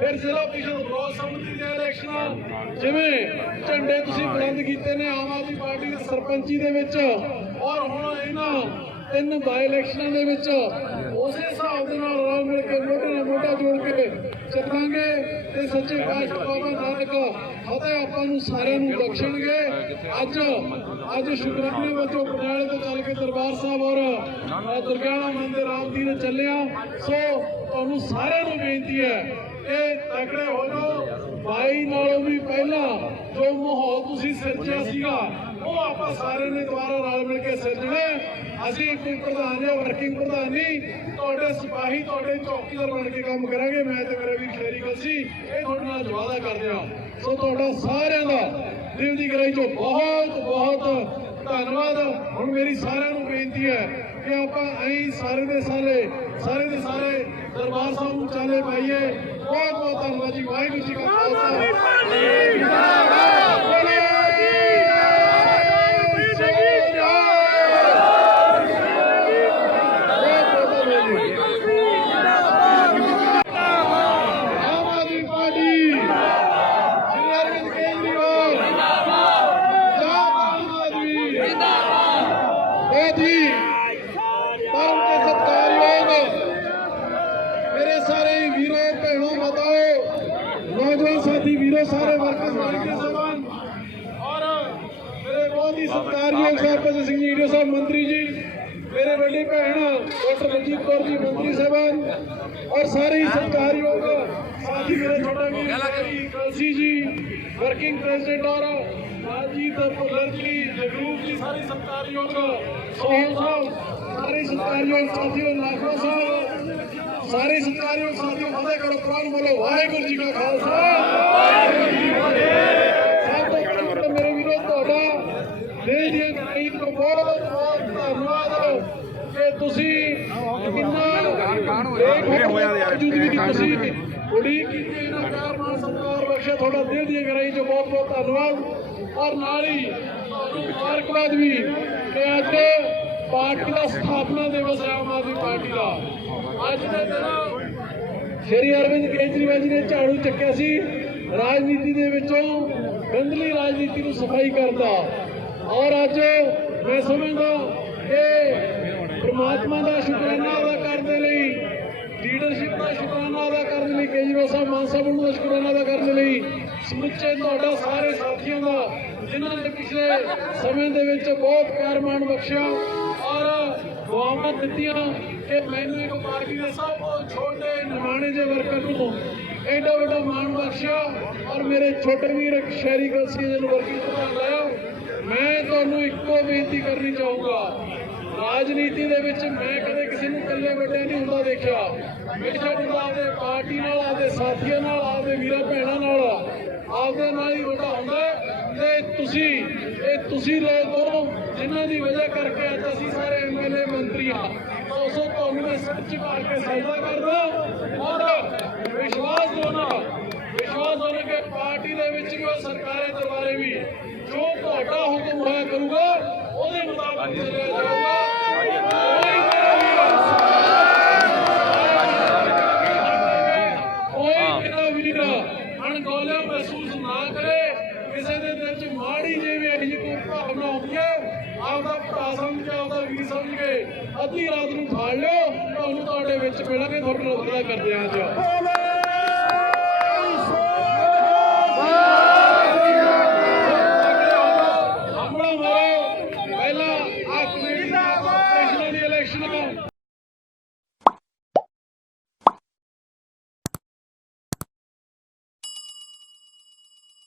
ਫਿਰ ਜ਼ਿਲ੍ਹਾ ਪ੍ਰੀਸ਼ਦ ਬਲਾਕ ਸਮਿਤੀ ਦੇ ਇਲੈਕਸ਼ਨ। ਜਿਵੇਂ ਝੰਡੇ ਤੁਸੀਂ ਬੁਲੰਦ ਕੀਤੇ ਨੇ ਆਮ ਆਦਮੀ ਪਾਰਟੀ ਦੇ ਸਰਪੰਚੀ ਦੇ ਵਿੱਚ ਔਰ ਹੁਣ ਇਹਨਾਂ ਤਿੰਨ ਬਾਈ ਇਲੈਕਸ਼ਨਾਂ ਦੇ ਵਿੱਚ ਉਸੇ ਹਿਸਾਬ ਦੇ ਨਾਲ ਰਲ ਮਿਲ ਕੇ ਮੋਢੇ ਨਾਲ ਮੋਢਾ ਜੋੜ ਕੇ ਚੱਲਾਂਗੇ ਤੇ ਸੱਚੇ ਪਾਤਸ਼ਾਹ ਬਾਬਾ ਨਾਨਕ ਫਤਿਹ ਆਪਾਂ ਨੂੰ ਸਾਰਿਆਂ ਨੂੰ ਬਖਸ਼ਣਗੇ। ਅੱਜ ਅੱਜ ਸ਼ੁਕਰਾਨੇ ਵਜੋਂ ਪਟਿਆਲੇ ਤੋਂ ਚੱਲ ਕੇ ਦਰਬਾਰ ਸਾਹਿਬ ਔਰ ਅ, ਦੁਰਗਿਆਣਾ ਮੰਦਿਰ ਆਮਦੀ ਨੇ ਚੱਲਿਆ। ਸੋ ਤੁਹਾਨੂੰ ਸਾਰਿਆਂ ਨੂੰ ਬੇਨਤੀ ਹੈ ਕਿ ਤਕੜੇ ਹੋ ਜਾਓ। ਬਾਈ ਨਾਲੋਂ ਵੀ ਪਹਿਲਾਂ ਜੋ ਮਾਹੌਲ ਤੁਸੀਂ ਸਿਰਜਿਆ ਸੀਗਾ, ਉਹ ਆਪਾਂ ਸਾਰਿਆਂ ਨੇ ਦੁਬਾਰਾ ਰਲ ਮਿਲ ਕੇ ਸਿਰਜਣਾ ਅਸੀਂ ਕੋਈ ਪ੍ਰਧਾਨ ਜਾਂ ਵਰਕਿੰਗ ਪ੍ਰਧਾਨ ਨਹੀਂ, ਤੁਹਾਡੇ ਸਿਪਾਹੀ, ਤੁਹਾਡੇ ਚੌਕੀਦਾਰ ਬਣ ਕੇ ਕੰਮ ਕਰਾਂਗੇ। ਮੈਂ ਤੇ ਮੇਰਾ ਵੀ ਸ਼ਹਿਰੀ ਸੀ, ਇਹ ਤੁਹਾਡੇ ਨਾਲ ਵਾਅਦਾ ਕਰਦੇ ਹਾਂ। ਸੋ ਤੁਹਾਡਾ ਸਾਰਿਆਂ ਦਾ ਦਿਲ ਦੀ ਗਹਿਰਾਈ ਚੋਂ ਬਹੁਤ ਬਹੁਤ ਧੰਨਵਾਦ। ਹੁਣ ਮੇਰੀ ਸਾਰਿਆਂ ਨੂੰ ਬੇਨਤੀ ਹੈ ਕਿ ਆਪਾਂ ਐਂ ਸਾਰੇ ਦੇ ਸਾਰੇ ਸਾਰੇ ਦੇ ਸਾਰੇ ਦਰਬਾਰ ਸਾਹਿਬ ਨੂੰ ਚਾਲੇ ਪਾਈਏ। ਬਹੁਤ ਬਹੁਤ ਧੰਨਵਾਦ ਜੀ ਵਾਹਿਗੁਰੂ ਜੀ ਕਾ ਖਾਲਸਾ ਆਮ ਆਦਮੀ ਪਾਰਟੀ ਸ਼੍ਰੀ ਅਰਵਿੰਦ ਕੇਜਰੀਵਾਲ ਜਿੰਦਾਬਾਦ ਆਮ ਆਦਮੀ ਬਹੁਤ ਹੀ ਪਰਮ ਤੇ ਸਤਿਕਾਰਯੋਗ ਮੇਰੇ ਸਾਰੇ ਵੀਰੋ ਭੈਣੋ ਮਾਤਾਓ ਨੌਜਵਾਨ ਸਾਥੀ ਵੀਰੋ ਸਾਰੇ ਵਰਕਰ ਮਾਲਕੇ ਸਭਾਨ ਔਰ ਮੇਰੇ ਬਹੁਤ ਹੀ ਸਤਿਕਾਰਯੋਗ ਸਰਪੰਚ ਸਿੰਘ ਜੀ ਡੀਓ ਸਾਹਿਬ ਮੰਤਰੀ ਜੀ, ਮੇਰੇ ਵੱਡੀ ਭੈਣ ਡਾਕਟਰ ਮਨਜੀਤ ਕੌਰ ਜੀ, ਮੰਤਰੀ ਸਾਹਿਬਾਨ, ਔਰ ਸਾਰੇ ਹੀ ਸਤਿਕਾਰਯੋਗ ਸਾਥੀ ਮੇਰੇ ਛੋਟਾ ਵੀਰ ਕਲਸੀ ਜੀ ਵਰਕਿੰਗ ਪ੍ਰੈਜ਼ੀਡੈਂਟ ਔਰ ਰਾਜੀਤ ਭੁੱਲਰ ਜੀ ਜਗਰੂਪ ਜੀ, ਸਾਰੇ ਸਤਿਕਾਰਯੋਗ ਸੋਹਲ ਸਾਰੇ ਸਤਿਕਾਰਯੋਗ ਸਾਥੀਓ ਫਤਿਹ ਕਰੋ ਕੁਰਾਨ ਬੋਲੋ ਵਾਹਿਗੁਰੂ ਜੀ ਕਾ ਖਾਲਸਾ ਵਾਹਿਗੁਰੂ ਜੀ ਕੀ ਫਤਿਹ ਸਭ ਤੋਂ ਪਹਿਲਾਂ ਤਾਂ ਮੇਰੇ ਵੀਰੋ ਤੁਹਾਡਾ ਦਿਲ ਦੀਆਂ ਗਹਿਰਾਈਆਂ ਤੋਂ ਬਹੁਤ ਬਹੁਤ ਧੰਨਵਾਦ ਕਿ ਤੁਸੀਂ ਕਿੰਨਾ ਲੇਟ ਹੋਇਆ ਯਾਰ ਤੁਸੀਂ ਉਡੀਕ ਕੀਤੀ ਇਹਨਾਂ ਪਿਆਰ ਨਾਲ ਸਤਿਕਾਰ ਬਖਸ਼ਿਆ ਤੁਹਾਡਾ ਦਿਲ ਦੀਆਂ ਗਹਿਰਾਈਆਂ ਤੋਂ ਬਹੁਤ ਬਹੁਤ ਧੰਨਵਾਦ। ਔਰ ਨਾਲ ਹੀ ਤੁਹਾਨੂੰ ਮੁਬਾਰਕਬਾਦ ਵੀ ਕਿ ਅੱਜ ਪਾਰਟੀ ਦਾ ਸਥਾਪਨਾ ਦਿਵਸ ਹੈ ਆਮ ਆਦਮੀ ਪਾਰਟੀ ਦਾ। ਅੱਜ ਦੇ ਦਿਨ ਸ਼੍ਰੀ ਅਰਵਿੰਦ ਕੇਜਰੀਵਾਲ ਜੀ ਨੇ ਝਾੜੂ ਚੱਕਿਆ ਸੀ। ਰਾਜਨੀਤੀ ਦੇ ਵਿੱਚੋਂ ਗੰਦਲੀ ਰਾਜਨੀਤੀ ਨੂੰ ਸਫ਼ਾਈ ਕਰਦਾ। ਔਰ ਅੱਜ ਮੈਂ ਸਮਝਦਾ ਕਿ ਪ੍ਰਮਾਤਮਾ ਦਾ ਸ਼ੁਕਰਾਨਾ ਅਦਾ ਕਰਨ ਦੇ ਲਈ ਲੀਡਰਸ਼ਿਪ ਦਾ ਸ਼ੁਕਰਾਨਾ ਅਦਾ ਕਰਨ ਲਈ, ਕੇਜਰੀਵਾਲ ਸਾਹਿਬ, ਮਾਨ ਸਾਹਿਬ ਨੂੰ ਦਾ ਸ਼ੁਕਰਾਨਾ ਅਦਾ ਕਰਨ ਦੇ ਲਈ, ਸਮੁੱਚੇ ਤੁਹਾਡਾ ਸਾਰੇ ਸਾਥੀਆਂ ਦਾ, ਜਿਨ੍ਹਾਂ ਨੇ ਪਿਛਲੇ ਸਮੇਂ ਦੇ ਵਿੱਚ ਬਹੁਤ ਪਿਆਰ ਮਾਣ ਬਖਸ਼ਿਆ ਔਰ ਦੁਆਵਾਂ ਦਿੱਤੀਆਂ ਕਿ ਮੈਨੂੰ ਇੱਕ ਪਾਰਟੀ ਦੇ ਸਭ ਤੋਂ ਛੋਟੇ ਨਿਮਾਣੇ ਜਿਹੇ ਵਰਕਰ ਨੂੰ ਐਡਾ ਵੱਡਾ ਮਾਣ ਬਖਸ਼ਿਆ ਔਰ ਮੇਰੇ ਛੋਟੇ ਵੀਰ ਸ਼ਹਿਰੀ ਗਲਸੀ ਦੇ ਨੂੰ ਲਾਇਆ। ਮੈਂ ਤੁਹਾਨੂੰ ਇੱਕੋ ਬੇਨਤੀ ਕਰਨੀ ਚਾਹੂੰਗਾ। ਰਾਜਨੀਤੀ ਦੇ ਵਿੱਚ ਮੈਂ ਕਦੇ ਕਿਸੇ ਨੂੰ ਇਕੱਲੇ ਵੱਡਿਆ ਨਹੀਂ ਹੁੰਦਾ ਦੇਖਿਆ। ਹਮੇਸ਼ਾ ਬੰਦਾ ਆਪਦੇ ਪਾਰਟੀ ਨਾਲ, ਆਪਦੇ ਸਾਥੀਆਂ ਨਾਲ, ਆਪਦੇ ਵੀਰਾਂ ਭੈਣਾਂ ਨਾਲ ਆਪਦੇ ਨਾਲ ਹੀ ਵੱਡਾ ਹੁੰਦਾ ਤੇ ਤੁਸੀਂ, ਇਹ ਤੁਸੀਂ ਲੋਕ ਹੋ ਜਿਨ੍ਹਾਂ ਦੀ ਵਜ੍ਹਾ ਕਰਕੇ ਅੱਜ ਅਸੀਂ ਸਾਰੇ ਐਮਐਲਏ ਮੰਤਰੀ ਆ ਉਸੋ ਤੁਹਾਨੂੰ ਮੈਂ ਸੱਚ ਕਰਕੇ ਸਜਦਾ ਕਰਦਾ ਔਰ ਵਿਸ਼ਵਾਸ ਹੋਣਾ ਵਿਸ਼ਵਾਸ ਹੋਣਾ ਕਿ ਪਾਰਟੀ ਦੇ ਵਿੱਚ ਵੀ ਔਰ ਸਰਕਾਰੀ ਦਰਬਾਰੇ ਵੀ ਜੋ ਤੁਹਾਡਾ ਹੁਕਮ ਹੋਇਆ ਕਰੂਗਾ ਉਹਦੇ ਮੁਤਾਬਕ ਚੱਲਿਆ ਜਾਊਗਾ ਕੋਈ ਕੋਈ ਮੇਰਾ ਵੀਰ ਅਣਗੌਲਿਆ ਮਹਿਸੂਸ ਨਾ ਕਰੇ। ਕਿਸੇ ਦੇ ਦਿਲ 'ਚ ਮਾੜੀ ਜਿਹੀ ਇਹੋ ਜਿਹੀ ਭਾਵਨਾ ਆਉਂਦੀ ਹੈ ਆਪਦਾ ਭਰਾ ਸਮਝ ਕੇ ਆਪਦਾ ਵੀਰ ਸਮਝ ਕੇ ਅੱਧੀ ਰਾਤ ਨੂੰ ਠਾਲ ਲਿਓ ਤੁਹਾਨੂੰ ਤੁਹਾਡੇ ਵਿੱਚ ਮਿਲਾਂਗੇ ਤੁਹਾਡੇ ਨਾਲ ਵਰਦਾ ਕਰਦੇ ਹਾਂ ਅੱਜ।